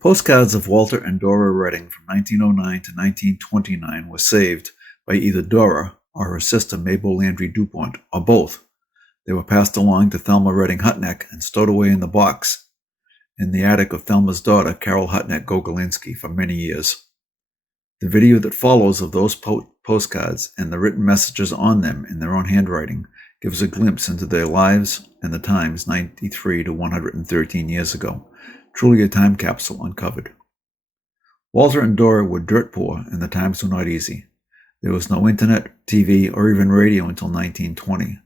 Postcards of Walter and Dora Redding from 1909 to 1929 were saved by either Dora or her sister Mabel Landry DuPont, or both. They were passed along to Thelma Redding Hutneck and stowed away in the box in the attic of Thelma's daughter, Carol Hutneck Gogolinski, for many years. The video that follows of those postcards and the written messages on them in their own handwriting gives a glimpse into their lives and the times 93 to 113 years ago. Truly a time capsule uncovered. Walter and Dora were dirt poor, and the times were not easy. There was no internet, TV, or even radio until 1920.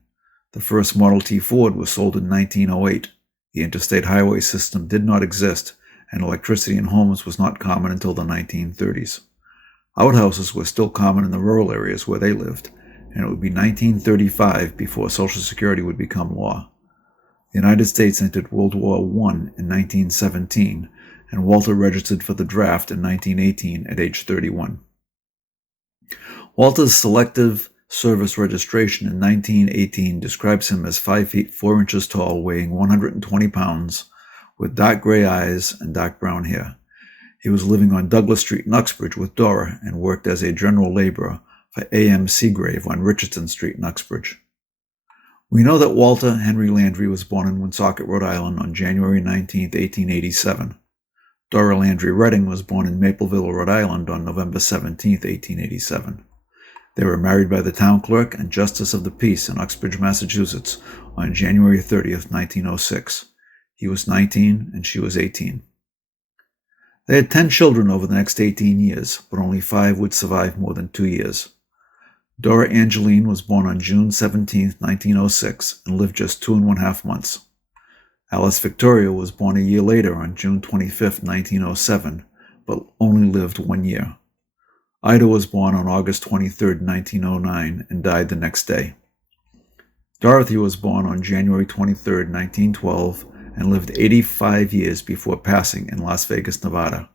The first Model T Ford was sold in 1908. The interstate highway system did not exist, and electricity in homes was not common until the 1930s. Outhouses were still common in the rural areas where they lived, and it would be 1935 before Social Security would become law. The United States entered World War I in 1917, and Walter registered for the draft in 1918 at age 31. Walter's selective service registration in 1918 describes him as 5 feet 4 inches tall, weighing 120 pounds, with dark gray eyes and dark brown hair. He was living on Douglas Street in Uxbridge with Dora and worked as a general laborer for A.M. Seagrave on Richardson Street in Uxbridge. We know that Walter Henry Landry was born in Woonsocket, Rhode Island on January 19, 1887. Dora Landry Redding was born in Mapleville, Rhode Island on November 17, 1887. They were married by the town clerk and justice of the peace in Uxbridge, Massachusetts on January 30, 1906. He was 19 and she was 18. They had 10 children over the next 18 years, but only 5 would survive more than 2 years. Dora Angeline was born on June 17, 1906, and lived just 2.5 months. Alice Victoria was born a year later on June 25, 1907, but only lived 1 year. Ida was born on August 23, 1909, and died the next day. Dorothy was born on January 23, 1912, and lived 85 years before passing in Las Vegas, Nevada.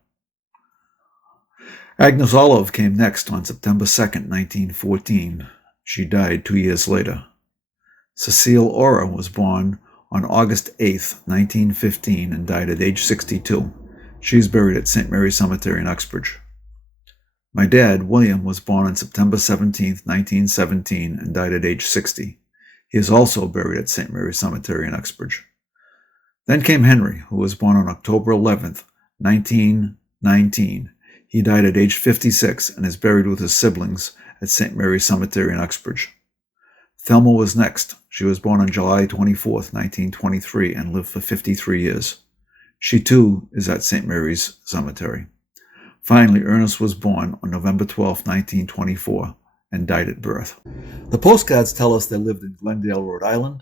Agnes Olive came next on September 2, 1914. She died 2 years later. Cecile Ora was born on August 8, 1915, and died at age 62. She is buried at St. Mary's Cemetery in Uxbridge. My dad, William, was born on September 17, 1917, and died at age 60. He is also buried at St. Mary's Cemetery in Uxbridge. Then came Henry, who was born on October 11, 1919. He died at age 56 and is buried with his siblings at St. Mary's Cemetery in Uxbridge. Thelma was next. She was born on July 24, 1923, and lived for 53 years. She, too, is at St. Mary's Cemetery. Finally, Ernest was born on November 12, 1924, and died at birth. The postcards tell us they lived in Glendale, Rhode Island,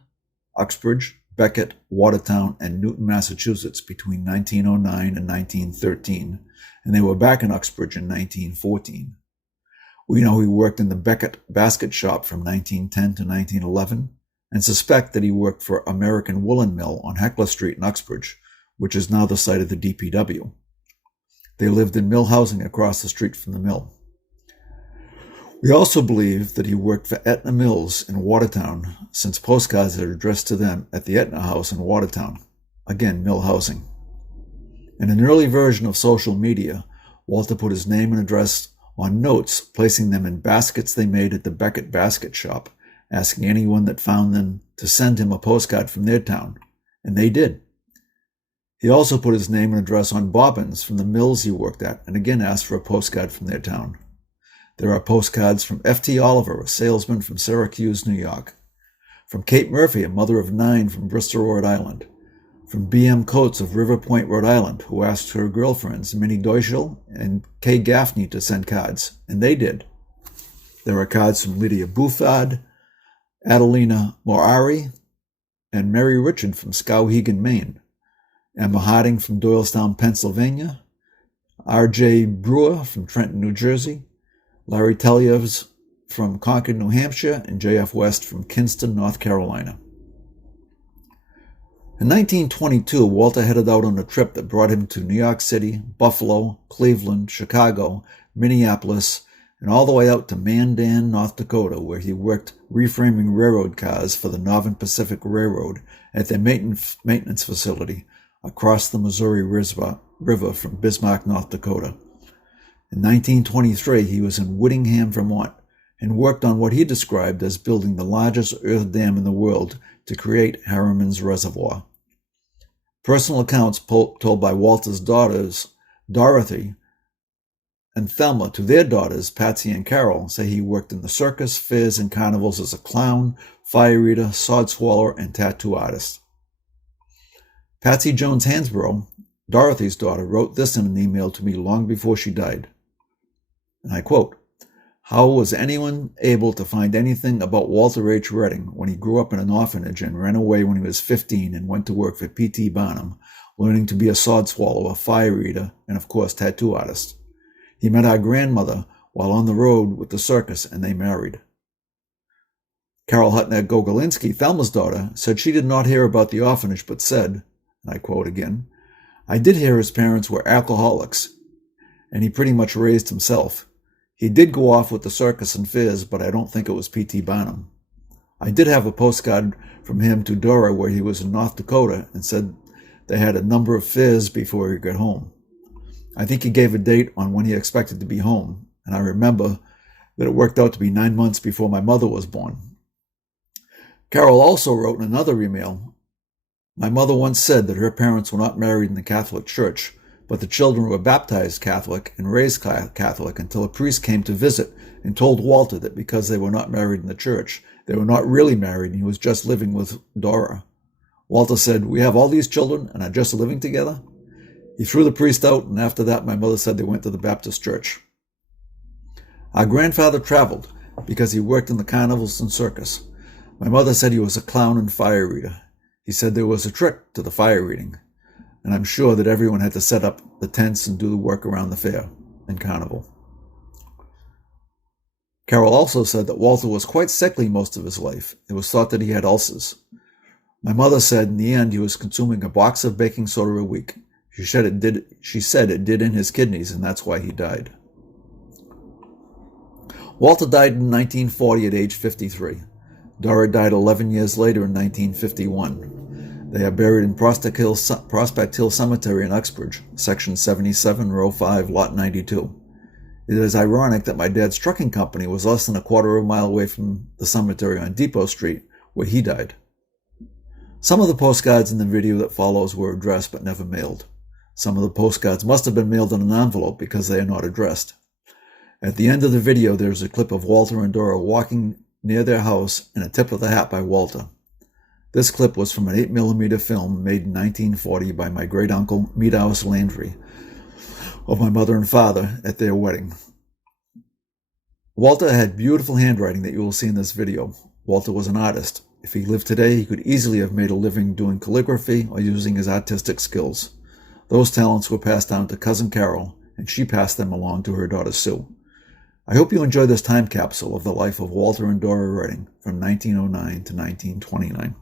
Uxbridge, Becket, Watertown, and Newton, Massachusetts between 1909 and 1913, and they were back in Uxbridge in 1914. We know he worked in the Becket basket shop from 1910 to 1911, and suspect that he worked for American Woolen Mill on Heckler Street in Uxbridge, which is now the site of the DPW. They lived in mill housing across the street from the mill. We also believe that he worked for Etna Mills in Watertown, since postcards are addressed to them at the Etna House in Watertown, again mill housing. In an early version of social media, Walter put his name and address on notes, placing them in baskets they made at the Becket basket shop, asking anyone that found them to send him a postcard from their town, and they did. He also put his name and address on bobbins from the mills he worked at, and again asked for a postcard from their town. There are postcards from F.T. Oliver, a salesman from Syracuse, New York. From Kate Murphy, a mother of 9 from Bristol, Rhode Island. From B.M. Coates of River Point, Rhode Island, who asked her girlfriends, Minnie Deutschel and Kay Gaffney, to send cards, and they did. There are cards from Lydia Buffard, Adelina Morari, and Mary Richard from Skowhegan, Maine. Emma Harding from Doylestown, Pennsylvania. R.J. Brewer from Trenton, New Jersey. Larry Telyevs from Concord, New Hampshire, and J.F. West from Kinston, North Carolina. In 1922, Walter headed out on a trip that brought him to New York City, Buffalo, Cleveland, Chicago, Minneapolis, and all the way out to Mandan, North Dakota, where he worked reframing railroad cars for the Northern Pacific Railroad at their maintenance facility across the Missouri River from Bismarck, North Dakota. In 1923, he was in Whittingham, Vermont, and worked on what he described as building the largest earth dam in the world to create Harriman's Reservoir. Personal accounts told by Walter's daughters, Dorothy and Thelma, to their daughters, Patsy and Carol, say he worked in the circus, fairs, and carnivals as a clown, fire eater, sword swallower, and tattoo artist. Patsy Jones Hansborough, Dorothy's daughter, wrote this in an email to me long before she died. And I quote, "How was anyone able to find anything about Walter H. Redding when he grew up in an orphanage and ran away when he was 15 and went to work for P.T. Barnum, learning to be a sword swallower, fire eater, and of course tattoo artist? He met our grandmother while on the road with the circus, and they married." Carol Hutner Gogolinski, Thelma's daughter, said she did not hear about the orphanage, but said, and I quote again, "I did hear his parents were alcoholics, and he pretty much raised himself. He did go off with the circus and fairs, but I don't think it was P.T. Barnum. I did have a postcard from him to Dora where he was in North Dakota and said they had a number of fairs before he got home. I think he gave a date on when he expected to be home, and I remember that it worked out to be 9 months before my mother was born." Carol also wrote in another email, "My mother once said that her parents were not married in the Catholic Church, but the children were baptized Catholic and raised Catholic until a priest came to visit and told Walter that because they were not married in the church, they were not really married and he was just living with Dora. Walter said, 'We have all these children and are just living together?' He threw the priest out, and after that my mother said they went to the Baptist church." Our grandfather traveled because he worked in the carnivals and circus. My mother said he was a clown and fire eater. He said there was a trick to the fire eating, and I'm sure that everyone had to set up the tents and do the work around the fair and carnival. Carol also said that Walter was quite sickly most of his life. It was thought that he had ulcers. My mother said in the end he was consuming a box of baking soda a week. She said it did in his kidneys, and that's why he died. Walter died in 1940 at age 53. Dora died 11 years later in 1951. They are buried in Prospect Hill Cemetery in Uxbridge, Section 77, Row 5, Lot 92. It is ironic that my dad's trucking company was less than a quarter of a mile away from the cemetery on Depot Street, where he died. Some of the postcards in the video that follows were addressed but never mailed. Some of the postcards must have been mailed in an envelope because they are not addressed. At the end of the video, there is a clip of Walter and Dora walking near their house and a tip of the hat by Walter. This clip was from an 8mm film made in 1940 by my great-uncle Meadhouse Landry of my mother and father at their wedding. Walter had beautiful handwriting that you will see in this video. Walter was an artist. If he lived today, he could easily have made a living doing calligraphy or using his artistic skills. Those talents were passed down to Cousin Carol, and she passed them along to her daughter Sue. I hope you enjoy this time capsule of the life of Walter and Dora Redding from 1909 to 1929.